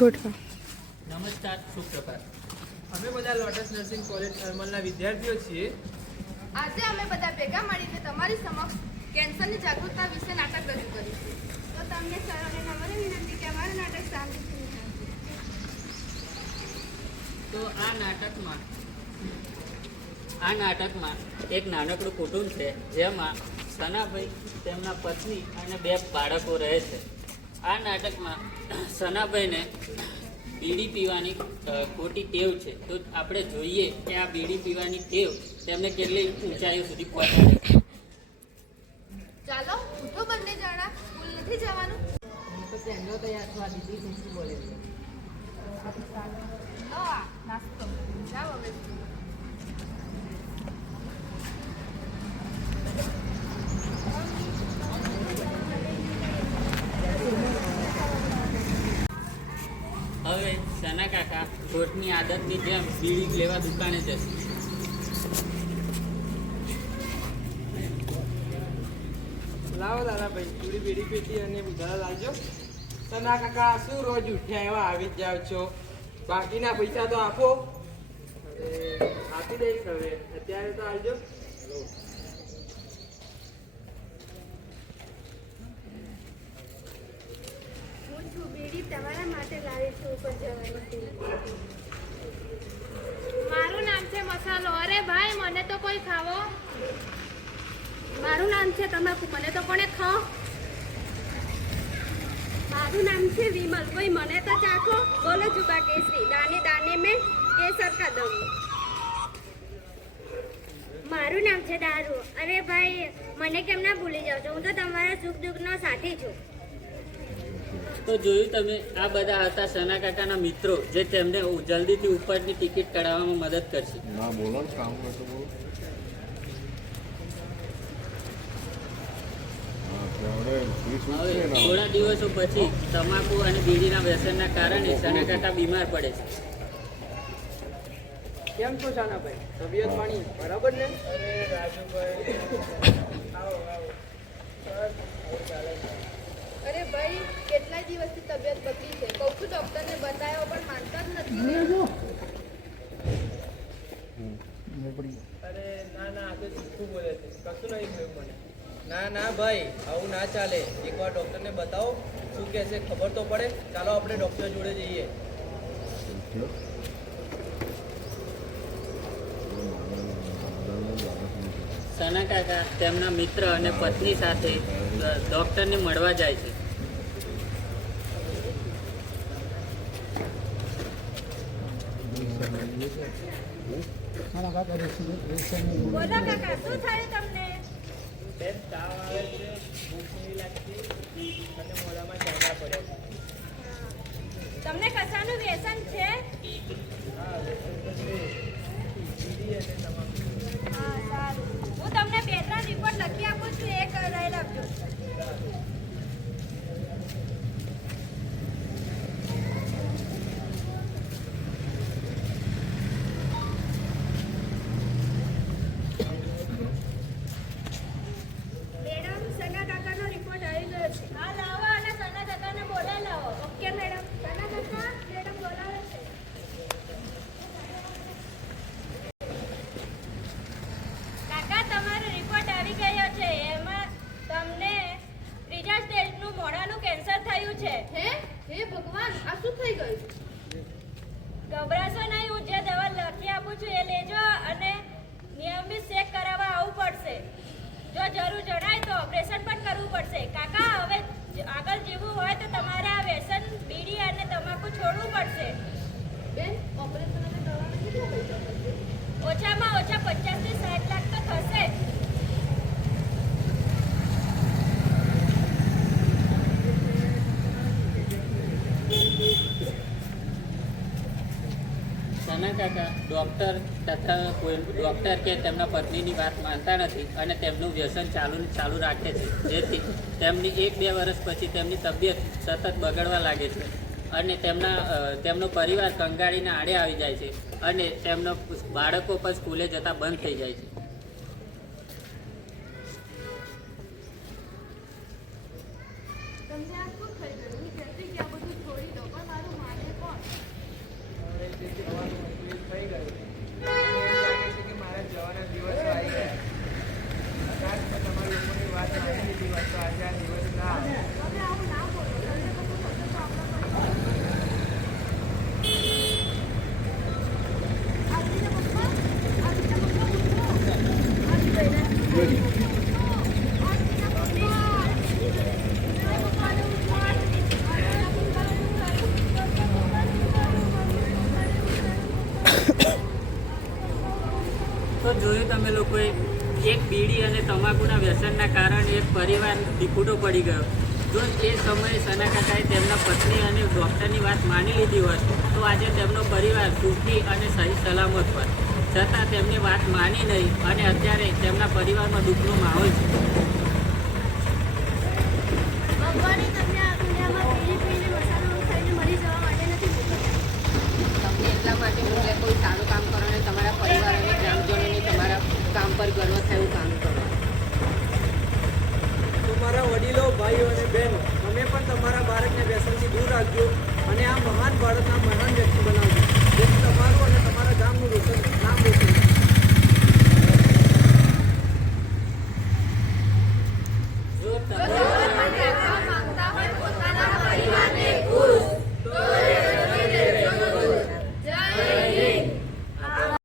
ગોઠવા. નમસ્કાર, સુપ્રભાત. અમે બધા લોટસ નર્સિંગ કોલેજ થર્મલના વિદ્યાર્થીઓ છીએ. આજે અમે બધા ભેગા મળીને તમારી સમક્ષ કેન્સરની જાગૃતતા વિશે નાટક રજૂ કરીશું. તો તમને સરોને નમ્ર વિનંતી કે અમારું નાટક શાંતિથી નિહાળજો. તો આ નાટકમાં એક નાનકડું કુટુંબ છે, જેમાં સનાભાઈ, તેમના પત્ની અને 2 બાળકો રહે છે. આ નાટકમાં સનાભાઈને બીડી પીવાની ખોટી ટેવ છે. તો આપણે જોઈએ કે આ બીડી પીવાની ટેવ તેમને કેટલી ઊંચાઈઓ સુધી પહોંચાડે છે. ચાલો ઉઠો બંને જણા, સ્કૂલ નથી જવાનું? તો તેમનો તૈયાર થવા દીધી ખુશી બોલે છે. લો આ નાસ્તો, જાઓ હવે સ્કૂલ. હવે સના કાકા રોજની આદતની જેમ બીડી લેવા દુકાને જશે. લાવો દાદાભાઈ, થોડી બીડી પીતી અને ઉધાર લાવજો. સના કાકા, શું રોજ ઉઠ્યા એવા આવી જ જાવ છો? બાકીના પૈસા તો આપો. આપી દઈશ હવે, અત્યારે તો આવજો. હું છું બીડી તમારા માટે લાવી છું ઉપર જવાની. મારું નામ છે મસાલો. અરે ભાઈ, મને તો કોઈ ખાવો. મારું નામ છે તમાકુ. મને તો કોને ખાઓ. મારું નામ છે વિમલ. કોઈ મને તો ચાખો. બોલો જુબા કેસરી, દાને દાને મેં કેસર કા દમ. મારું નામ છે દારૂ. અરે ભાઈ, મને કેમ ના ભૂલી જાવ છો? હું તો તમારા સુખ દુઃખનો સાથી છું. તો જોયું તમે, આ બધા હતા સના કાકાના મિત્રો, જે તેમને જલ્દીથી ઉપરની ટિકિટ કઢાવવામાં મદદ કરશે. ના બોલો ને, કામ કરતો બોલો. હવે થોડા દિવસો પછી તમાકુ અને બીડીના વ્યસનના કારણે સના કાકા બીમાર પડે છે. કેમ છો શાનાભાઈ? તબિયત પાણી બરાબર ને? અરે રાજુભાઈ, આવો આવો. અરે ભાઈ, કેટલા દિવસથી તબિયત બગડી છે. કહું છું ડોક્ટરને બતાવ્યો, પણ માનતા જ નથી. અરે ના ના, આ તો જૂઠું બોલે છે. કશું નહીં થયું મને. ના ના ભાઈ, આવું ના ચાલે. એકવાર ડૉક્ટરને બતાવો, શું કહે છે ખબર તો પડે. ચાલો આપણે ડૉક્ટર જોડે જઈએ. સના કાકા તેમના મિત્ર અને પત્ની સાથે ડૉક્ટરને મળવા જાય છે. બોલો કાકા, શું થયું તમને? બેન, તાવ આવે છે, ભૂખ નહીં લાગતી અને મોઢામાં ચાંદા પડે છે. તમને કશાનું વ્યસન છે? હા, વ્યસન તો છે. બીડી અને તમાકુ. હા, સારું. હું તમને 2-3 રિપોર્ટ લખી આપું છું, એ કરાવી રાખજો. મેડમ, સના કાકાનો રિપોર્ટ આવી ગયો છે. હા, લાવો અને સના કાકાને બોલાવી લાવો. Okay madam. સના કાકા, મેડમ બોલાવે છે. કાકા, તમારો રિપોર્ટ આવી ગયો છે. એમાં તમને ત્રીજા સ્ટેજનું મોઢાનું કેન્સર થયું છે. હે ભગવાન, આ શું થઈ ગયું? ગભરાશો નહીં. હું જે દવા લખી આપું છું એ લેજો અને નિયમિત ચેક કરાવવા આવવું પડશે. જો જરૂર જણાય તો ઓપરેશન પણ કરવું પડશે. કાકા, હવે આગળ જીવવું હોય તો તમારે આ વ્યસન બીડી અને તમાકુ છોડવું પડશે. બેન, ઓપરેશન અને દવાના કેટલા પૈસા થશે? ઓછામાં ઓછા 50 થી 60 લાખ તો થશે. સના કાકા ડૉક્ટર કે તેમના પત્નીની વાત માનતા નથી અને તેમનું વ્યસન ચાલુ રાખે છે, જેથી તેમની 1-2 વર્ષ પછી તેમની તબિયત સતત બગડવા લાગે છે અને તેમનો પરિવાર કંગાળીને આડે આવી જાય છે અને તેમનો બાળકો પણ સ્કૂલે જતા બંધ થઈ જાય છે. તમને આ શું થઈ ગયું? હું કહેતી કે આ બધું છોડી દો, પણ મારું માને જે થવાનું હતું એ થઈ ગયું. અને એમ લાગે છે કે મારા જવાના દિવસો આવી ગયા. કાશ મેં તમારા લોકોની વાત માની લીધી હોત તો આજે આ દિવસ ના આવે. તમે આવું ના બોલો. તમને કશું થશે તો આપણે આવીને પપ્પા તો જોયું તમે લોકોએ, એક બીડી અને તમાકુના વ્યસનના કારણે એક પરિવાર વિખૂટો પડી ગયો. જો એ સમયે સના કાકાએ તેમના પત્ની અને ડૉક્ટરની વાત માની લીધી હોત તો આજે તેમનો પરિવાર સુખી અને સહી સલામત હોત. છતાં તેમની વાત માની નહીં અને અત્યારે તેમના પરિવારમાં દુઃખનો માહોલ છે. ભગવાને તમને આ દુનિયામાં પીને પીને મસાલો ખાઈને મરી જવા માટે નથી મોકલ્યા. તમને એટલા માટે મોકલે કોઈ સારું કામ કરો અને તમારા પરિવાર અને ગ્રામજનોને તમારા કામ પર ગર્વ થાય એવું કામ કરો. તો મારા વડીલો, ભાઈઓ અને બહેનો, તમે પણ તમારા બાળકને વ્યસનથી દૂર રાખજો અને આ મહાન બાળકના મહાન વ્યક્તિ બનાવજો, જેથી તમારું અને તમારા ગામનું રોશન